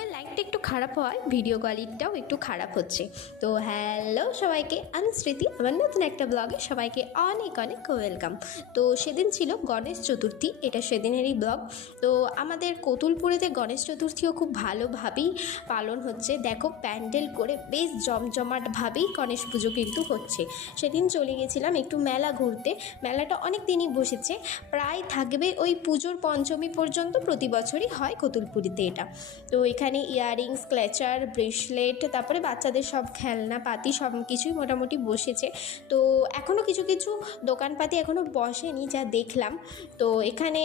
রুমের লাইটটা একটু খারাপ হওয়ায় ভিডিও কোয়ালিটিটাও একটু খারাপ হচ্ছে। তো হ্যালো সবাইকে, আমি স্মৃতি, আমার নতুন একটা ব্লগে সবাইকে অনেক অনেক ওয়েলকাম। তো সেদিন ছিল গণেশ চতুর্থী, এটা সেদিনেরই ব্লগ। তো আমাদের কতুলপুরেতে গণেশ চতুর্থীও খুব ভালোভাবেই পালন হচ্ছে। দেখো প্যান্ডেল করে বেশ জমজমাটভাবেই গণেশ পুজো কিন্তু হচ্ছে। সেদিন চলে গেছিলাম একটু মেলা ঘুরতে। মেলাটা অনেক দিনই বসেছে, প্রায় থাকবে ওই পুজোর পঞ্চমী পর্যন্ত, প্রতি বছরই হয় কতুলপুরিতে এটা। তো এখানে ইয়াররিংস, ক্লেচার, ব্রেসলেট, তারপরে বাচ্চাদের সব খেলনাপাতি সব কিছুই মোটামুটি বসেছে। তো এখনও কিছু কিছু দোকানপাতি এখনও বসেনি যা দেখলাম। তো এখানে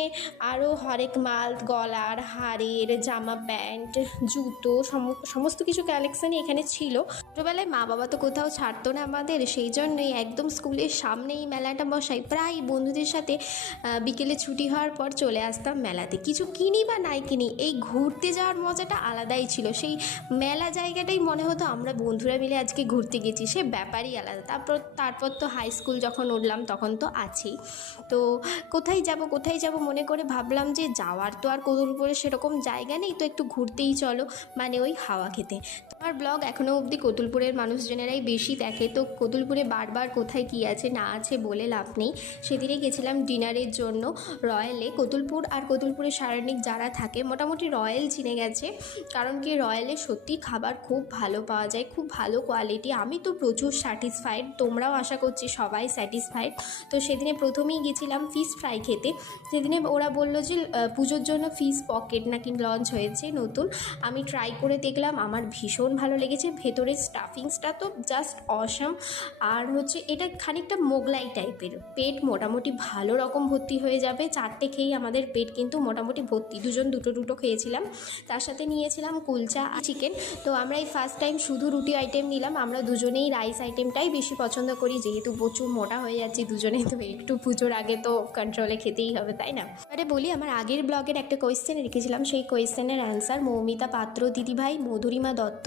আরও হরেক মাল, গলার হারের, জামা প্যান্ট, জুতো, সমস্ত কিছু কালেকশানই এখানে ছিল। ছোটোবেলায় মা বাবা তো কোথাও ছাড়তো না আমাদের, সেই জন্যই একদম স্কুলের সামনেই মেলাটা বসাই। প্রায় বন্ধুদের সাথে বিকেলে ছুটি হওয়ার পর চলে আসতাম মেলাতে। কিছু কিনি বা নাই কিনি, এই ঘুরতে যাওয়ার মজাটা আলাদাই ছিল। সেই মেলা জায়গাটাই মনে হতো আমরা বন্ধুরা মিলে আজকে ঘুরতে গেছি, সে ব্যাপারই আলাদা। তারপর তো হাই স্কুল যখন উঠলাম তখন তো আছেই। তো কোথায় যাব মনে করে ভাবলাম যে যাওয়ার তো আর কতুলপুরে সেরকম জায়গা নেই, তো একটু ঘুরতেই চলো, মানে ওই হাওয়া খেতে। আমার ব্লগ এখনও অবধি কতুলপুরের মানুষজনেরাই বেশি দেখে, তো কতুলপুরে বারবার কোথায় কী আছে না আছে বলে লাভ নেই। সেদিনে গেছিলাম ডিনারের জন্য রয়্যালে। কতুলপুর আর কতুলপুরের সারানিক যারা থাকে মোটামুটি রয়্যাল চিনে গেছে, কারণ কি রয়্যালে সত্যি খাবার খুব ভালো পাওয়া যায়, খুব ভালো কোয়ালিটি। আমি তো প্রচুর স্যাটিসফাইড, তোমরাও আশা করছি সবাই স্যাটিসফাইড। তো সেদিনে প্রথমেই গেছিলাম ফিশ ফ্রাই খেতে। সেদিনে ওরা বললো যে পুজোর জন্য ফিশ পকেট নাকি লঞ্চ হয়েছে নতুন। আমি ট্রাই করে দেখলাম, আমার ভীষণ ভালো লেগেছে। ভেতরের স্টাফিংসটা তো জাস্ট অসাম। আর হচ্ছে এটা খানিকটা মোগলাই টাইপের। পেট মোটামুটি ভালো রকম ভর্তি হয়ে যাবে। 4টে খেয়েই আমাদের পেট কিন্তু মোটামুটি ভর্তি। দুজন দুটো খেয়েছিলাম। তার সাথে নিয়েছিলাম কুলচা আর চিকেন। তো আমরা এই ফার্স্ট টাইম শুধু রুটি আইটেম নিলাম। আমরা দুজনেই রাইস আইটেমটাই বেশি পছন্দ করি, যেহেতু প্রচুর মোটা হয়ে যাচ্ছি দুজনেই, তো একটু পুজোর আগে তো কন্ট্রোলে খেতেই হবে, তাই না? এবারে বলি, আমার আগের ব্লগের একটা কোয়েশ্চেন রেখেছিলাম, সেই কোয়েশ্চেনের অ্যান্সার মৌমিতা পাত্র দিদিভাই, মধুরিমা দত্ত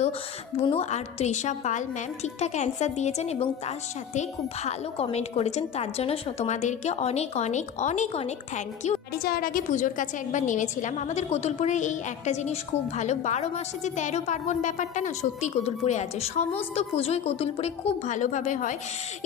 বুনু আর তৃষা পাল ম্যাম ঠিকঠাক অ্যান্সার দিয়েছেন এবং তার সাথে খুব ভালো কমেন্ট করেছেন। তার জন্য তোমাদেরকে অনেক অনেক অনেক অনেক থ্যাংক ইউ। বাড়ি যাওয়ার আগে পুজোর কাছে একবার নেমেছিলাম। আমাদের কতুলপুরের এই একটা জিনিস খুব ভালো, 12 মাসে যে 13 পার্বণ ব্যাপারটা না সত্যিই কতুলপুরে আছে। সমস্ত পুজোই কতুলপুরে খুব ভালোভাবে হয়।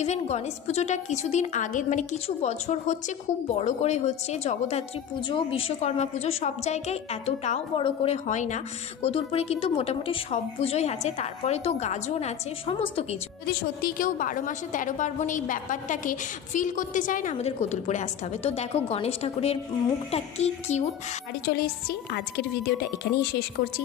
ইভেন গণেশ পুজোটা কিছুদিন আগে, মানে কিছু বছর হচ্ছে খুব বড় করে হচ্ছে। জগদ্ধাত্রী পুজো, বিশ্বকর্মা পুজো সব জায়গায় এতটাও বড় করে হয় না। কতুলপুরে কিন্তু মোটামুটি সব পুজোই আছে। তারপরে তো গাজন আছে, সমস্ত কিছু। যদি সত্যিই কেউ 12 মাসে 13 পার্বণ এই ব্যাপারটাকে ফিল করতে চায় না, আমাদের কতুলপুরে আসতে হবে। তো দেখো গণেশ ঠাকুরের মুখটা কি কিউট। বাড়ি চলে এসেছি, আজকের ভিডিওটা এখানেই শেষ করছি।